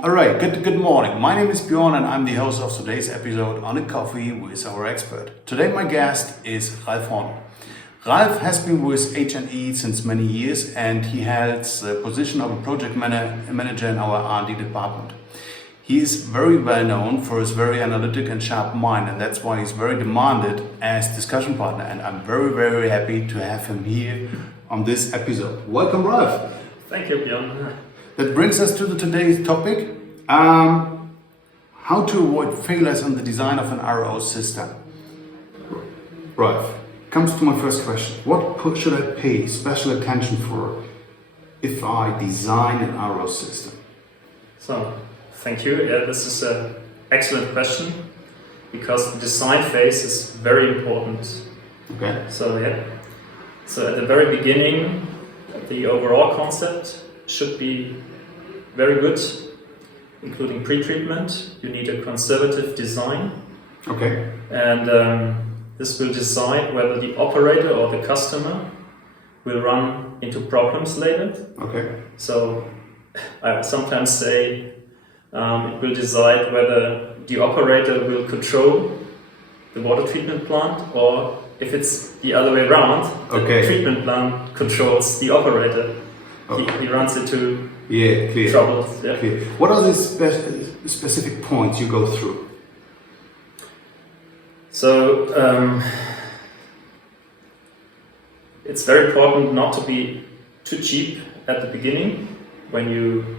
All right, good morning. My name is Björn and I'm the host of today's episode on a coffee with our expert. Today my guest is Ralf Hornung. Ralf has been with H&E since many years and he holds the position of a project manager in our R&D department. He is very well known for his very analytic and sharp mind, and that's why he's very demanded as discussion partner, and I'm very happy to have him here on this episode. Welcome, Ralf. Thank you, Björn. That brings us to today's topic, how to avoid failures in the design of an RO system. Ralf, comes to my first question. What should I pay special attention for if I design an RO system? So, thank you. Yeah, this is an excellent question because the design phase is very important. Okay. So at the very beginning, the overall concept should be very good, including pre-treatment. You need a conservative design. Okay. And this will decide whether the operator or the customer will run into problems later. Okay. So I sometimes say it will decide whether the operator will control the water treatment plant, or if it's the other way around, the treatment plant controls the operator. Okay. He runs into troubles. Yeah. Clear. What are the specific points you go through? So it's very important not to be too cheap at the beginning when you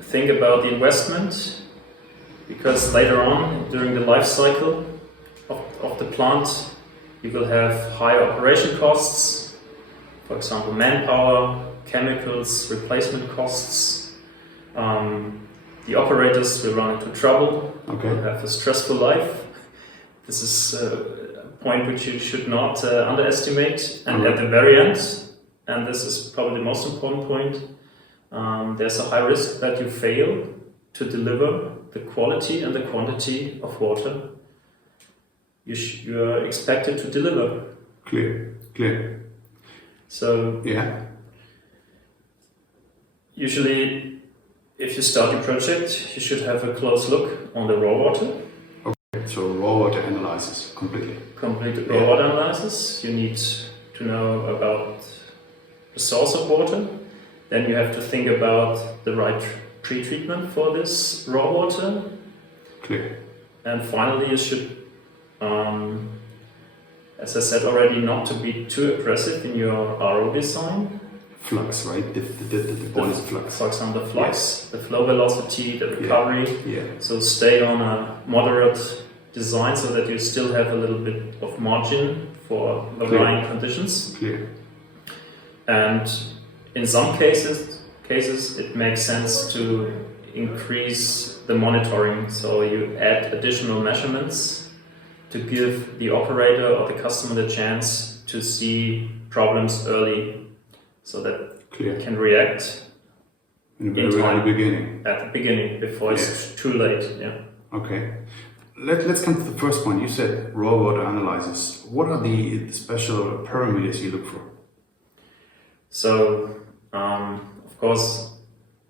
think about the investment, because later on during the life cycle of the plant you will have higher operation costs, for example manpower, chemicals, replacement costs. The operators will run into trouble, will have a stressful life. This is a point which you should not underestimate. And at the very end, and this is probably the most important point, there's a high risk that you fail to deliver the quality and the quantity of water you are expected to deliver. Clear. So usually if you start your project, you should have a close look on the raw water. Okay, so raw water analysis completely. Complete raw water analysis. You need to know about the source of water. Then you have to think about the right pre-treatment for this raw water. Clear. And finally, you should, as I said already, not to be too aggressive in your RO design. Flux, right? The point is flux. For example, the flux, the flow velocity, the recovery. So stay on a moderate design so that you still have a little bit of margin for varying conditions. Clear. And in some cases it makes sense to increase the monitoring, so you add additional measurements to give the operator or the customer the chance to see problems early, so that it can react in the very beginning. At the beginning, before it's too late. Okay. Let's come to the first point. You said raw water analysis. What are the special parameters you look for? So, of course,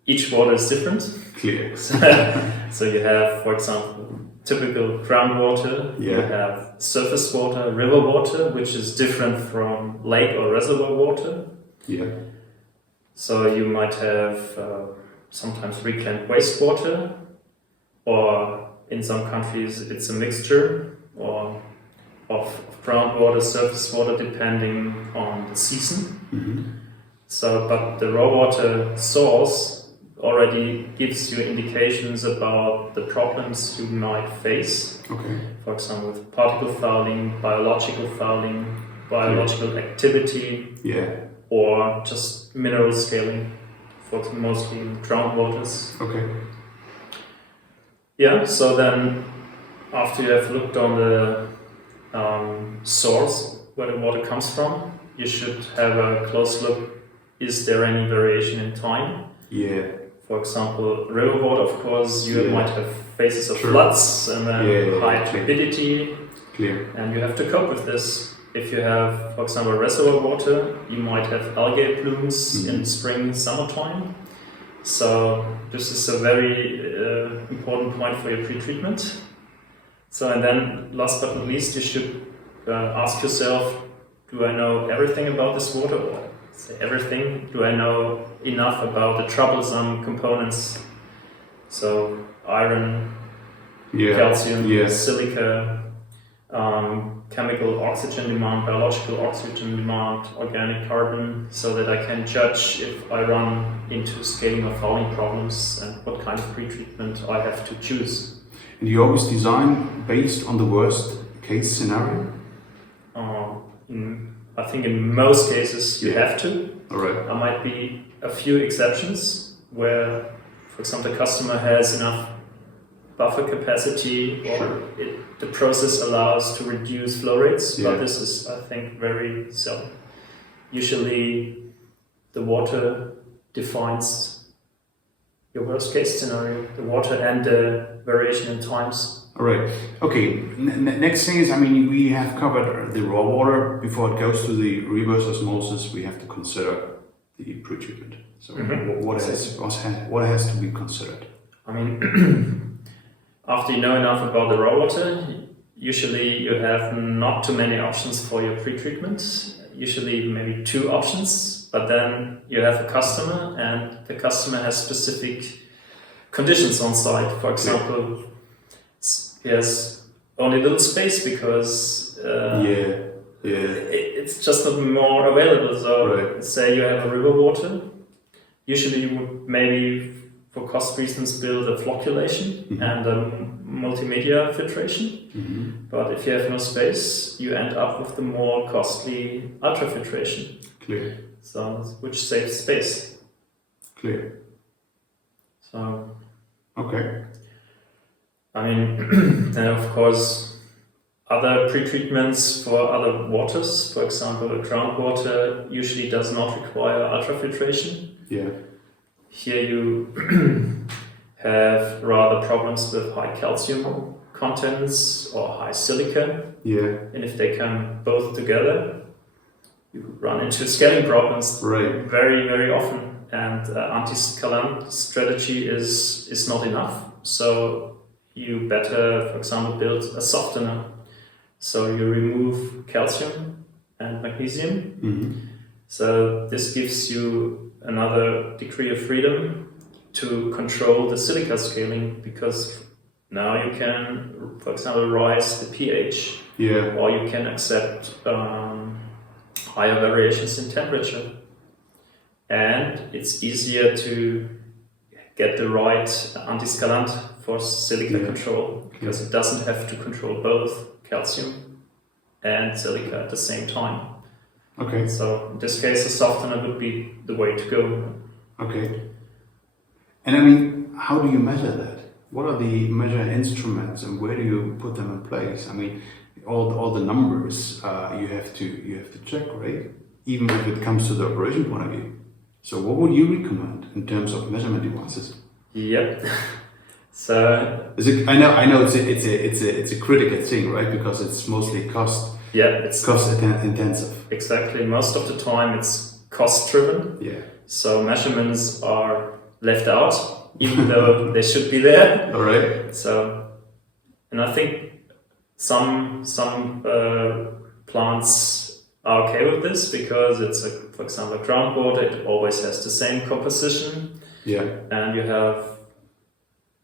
each water is different. Clear. So you have, for example, typical groundwater. You have surface water, river water, which is different from lake or reservoir water. So you might have sometimes reclaimed wastewater, or in some countries it's a mixture of groundwater, surface water, depending on the season. So, but the raw water source already gives you indications about the problems you might face. For example, with particle fouling, biological activity, or just mineral scaling, for mostly in groundwaters. So then after you have looked on the source where the water comes from, you should have a close look. Is there any variation in time? For example, river water, of course, you might have phases of floods and then high turbidity, and you have to cope with this. If you have, for example, reservoir water, you might have algae blooms in spring, summertime, So this is a very important point for your pre-treatment. So, and then last but not least, you should ask yourself, do I know everything about this water? Or say everything? Do I know enough about the troublesome components? So iron, calcium, silica, chemical oxygen demand, biological oxygen demand, organic carbon, so that I can judge if I run into scaling or fouling problems and what kind of pretreatment I have to choose. And you always design based on the worst case scenario? I think in most cases you have to. All right. There might be a few exceptions where, for example, the customer has enough buffer capacity or the process allows to reduce flow rates, but this is, I think, very seldom. Usually the water defines your worst case scenario, the water and the variation in times. All right. Okay. Next thing is, I mean, we have covered the raw water. Before it goes to the reverse osmosis, we have to consider the pre-treatment. So what has to be considered? I mean, after you know enough about the raw water, usually you have not too many options for your pre-treatment. Usually maybe 2 options, but then you have a customer and the customer has specific conditions on site. For example, he has only a little space because it's just not more available. So say you have a river water, usually you would maybe for cost reasons build a flocculation and a multimedia filtration. But if you have no space, you end up with the more costly ultrafiltration. Clear. So which saves space. Clear. So okay. I mean, and of course, other pretreatments for other waters, for example, groundwater usually does not require ultrafiltration. Yeah. Here you have rather problems with high calcium contents or high silica. Yeah. And if they come both together, you could run into scaling problems very, very often. And anti-scalant strategy is not enough. So you better, for example, build a softener. So you remove calcium and magnesium. So this gives you another degree of freedom to control the silica scaling, because now you can, for example, rise the pH, or you can accept higher variations in temperature. And it's easier to get the right anti-scalant for silica control, because it doesn't have to control both calcium and silica at the same time. Okay. So in this case, a softener would be the way to go. Okay. And I mean, how do you measure that? What are the measure instruments and where do you put them in place? I mean, all the numbers you have to check, right? Even if it comes to the operation point of view. So what would you recommend in terms of measurement devices? Yep. So I know it's a critical thing, right? Because it's mostly cost. Yeah, it's cost intensive. Exactly. Most of the time it's cost driven. Yeah. So measurements are left out, even though they should be there. All right. So, and I think some plants are okay with this because it's for example, groundwater. It always has the same composition. Yeah. And you have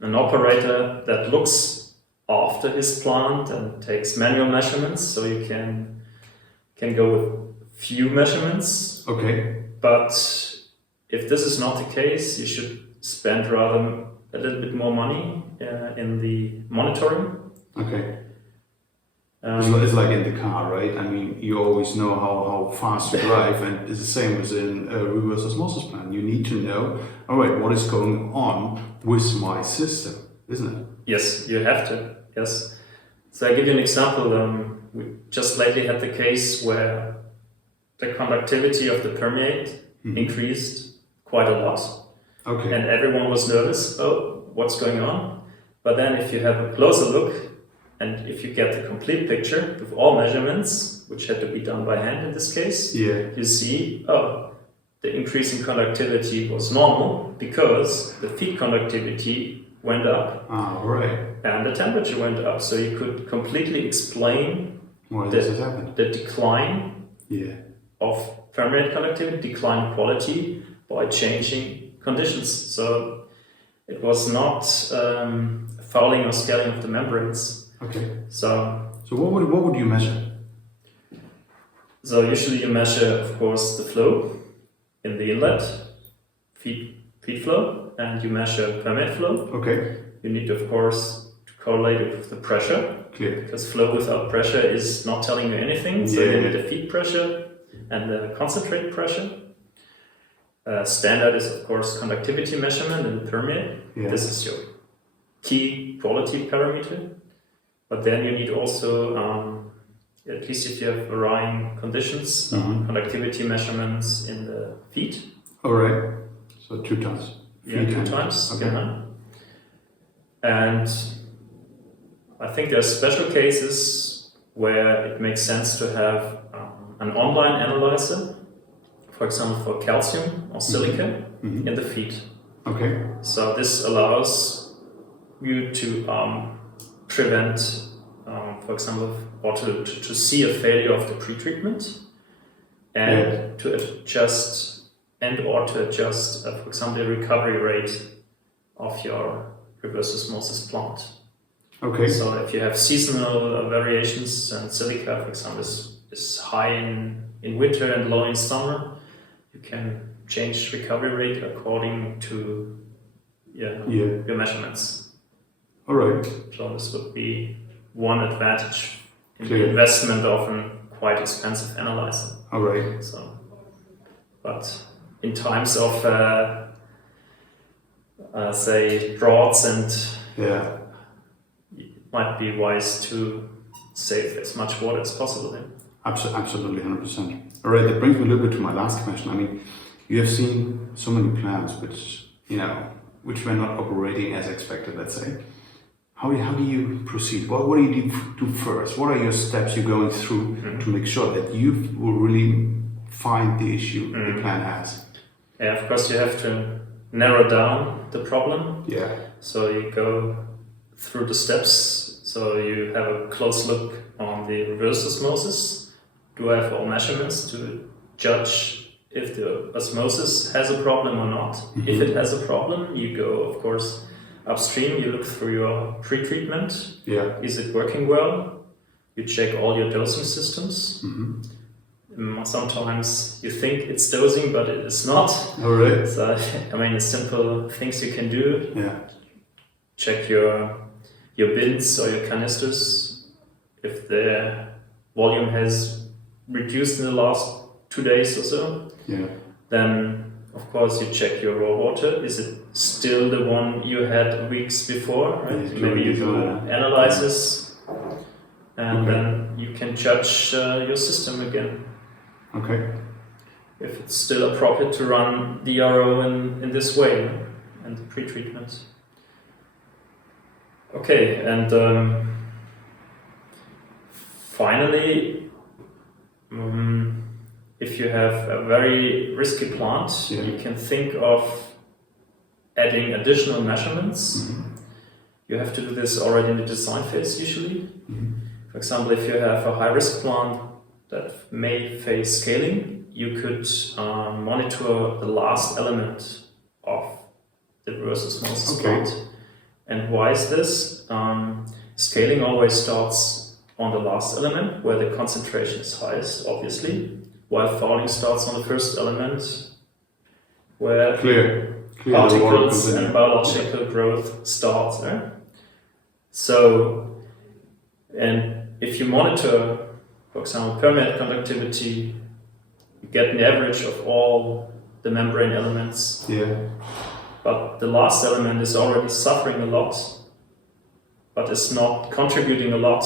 an operator that looks after his plant and takes manual measurements, so you can go with few measurements. Okay. But if this is not the case, you should spend rather a little bit more money in the monitoring. Okay. It's like in the car, right? I mean, you always know how fast you drive, and it's the same as in a reverse osmosis plant. You need to know, all right, what is going on with my system, isn't it? Yes, you have to. Yes. So I give you an example. We just lately had the case where the conductivity of the permeate increased quite a lot. Okay. And everyone was nervous. Oh, what's going on? But then if you have a closer look, and if you get the complete picture with all measurements, which had to be done by hand in this case, you see, the increase in conductivity was normal because the feed conductivity went up and the temperature went up. So you could completely explain the decline of permeate conductivity, decline in quality by changing conditions. So it was not fouling or scaling of the membranes. Okay. So what would you measure? So usually you measure, of course, the flow in the inlet, feed flow, and you measure permeate flow. Okay. You need, of course, to correlate it with the pressure. Clear. Because flow without pressure is not telling you anything. So you need the feed pressure and the concentrate pressure. Standard is, of course, conductivity measurement in permeate. Yeah. This is your key quality parameter. But then you need also, at least if you have varying conditions, conductivity measurements in the feed. All right. So 2 times. Yeah, 2 times. Okay. And I think there are special cases where it makes sense to have an online analyzer, for example, for calcium or silica in the feed. Okay. So this allows you to prevent, for example, or to see a failure of the pretreatment and to adjust for example, the recovery rate of your reverse osmosis plant. Okay. So if you have seasonal variations and silica, for example, is high in winter and low in summer, you can change recovery rate according to your measurements. All right. So this would be one advantage in Clear. the investment of a quite expensive analyzer. All right. So, but in times of say droughts and it might be wise to save as much water as possible then. Absolutely, 100%. All right, that brings me a little bit to my last question. I mean, you have seen so many plants which were not operating as expected, let's say. How do you proceed? What do you do first? What are your steps you're going through to make sure that you will really find the issue the plant has? Yeah, of course you have to narrow down the problem. Yeah. So you go through the steps. So you have a close look on the reverse osmosis. Do I have all measurements to judge if the osmosis has a problem or not? If it has a problem, you go, of course, upstream. You look through your pretreatment. Yeah. Is it working well? You check all your dosing systems. Sometimes you think it's dosing, but it is not. All right. So, I mean, simple things you can do. Yeah. Check your bins or your canisters. If the volume has reduced in the last 2 days or so, then of course you check your raw water. Is it still the one you had weeks before? Right? Maybe you do analysis, and then you can judge your system again. Okay. If it's still appropriate to run the RO in this way, and the pretreatment. Okay, and finally, if you have a very risky plant, you can think of adding additional measurements. You have to do this already in the design phase usually. For example, if you have a high-risk plant that may face scaling, you could monitor the last element of the reverse osmosis plant. And why is this? Scaling always starts on the last element where the concentration is highest, obviously, while fouling starts on the first element where particles and biological growth starts. So, and if you monitor, for example, permeate conductivity, you get an average of all the membrane elements. But the last element is already suffering a lot, but it's not contributing a lot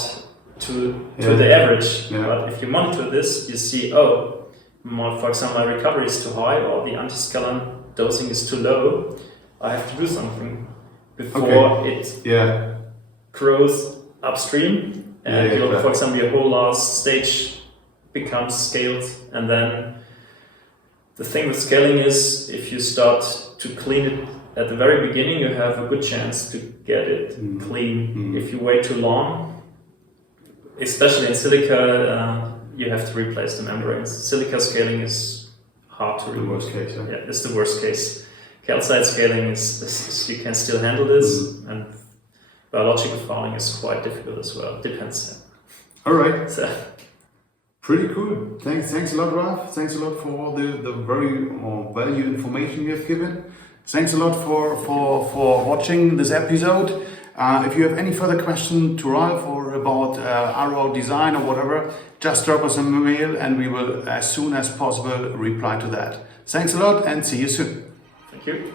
to the average. But if you monitor this, you see, for example, my recovery is too high or the antiscalant dosing is too low. I have to do something before it grows upstream. And for example, your whole last stage becomes scaled, and then The thing with scaling is if you start to clean it at the very beginning, you have a good chance to get it clean. If you wait too long, especially in silica, you have to replace the membranes. Silica scaling is hard to remove. The worst case, yeah, it's the worst case. Calcite scaling is you can still handle this, and biological fouling is quite difficult as well. Depends. All right. So, pretty cool. Thanks a lot, Ralf. Thanks a lot for all the very value information you have given. Thanks a lot for watching this episode. If you have any further question to Ralf or about RO design or whatever, just drop us a mail and we will, as soon as possible, reply to that. Thanks a lot and see you soon. thank you.